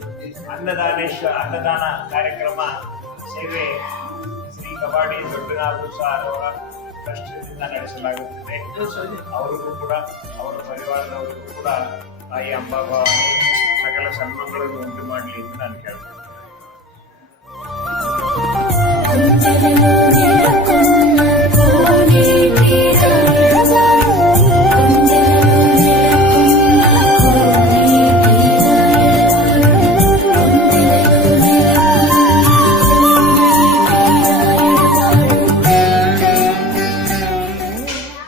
ವತಿಯಿಂದ ಅನ್ನದಾನ ಕಾರ್ಯಕ್ರಮ ಸೇವೆ ಶ್ರೀ ಕಬಾಡಿ ದೊಡ್ಡನಾಥು ಸರ್ ಅವರ ಟ್ರಸ್ಟ್ನಿಂದ ನಡೆಸಲಾಗುತ್ತದೆ. ಅವರಿಗೂ ಕೂಡ ಅವರ ಪರಿವಾರದವರಿಗೂ ಕೂಡ ತಾಯಿ ಅಂಬಾಭವಾನಿ ಸಕಲ ಸನ್ಮಾನಗಳನ್ನು ಉಂಟು ಮಾಡಲಿ ಎಂದು ನಾನು ಕೇಳ್ತೇನೆ.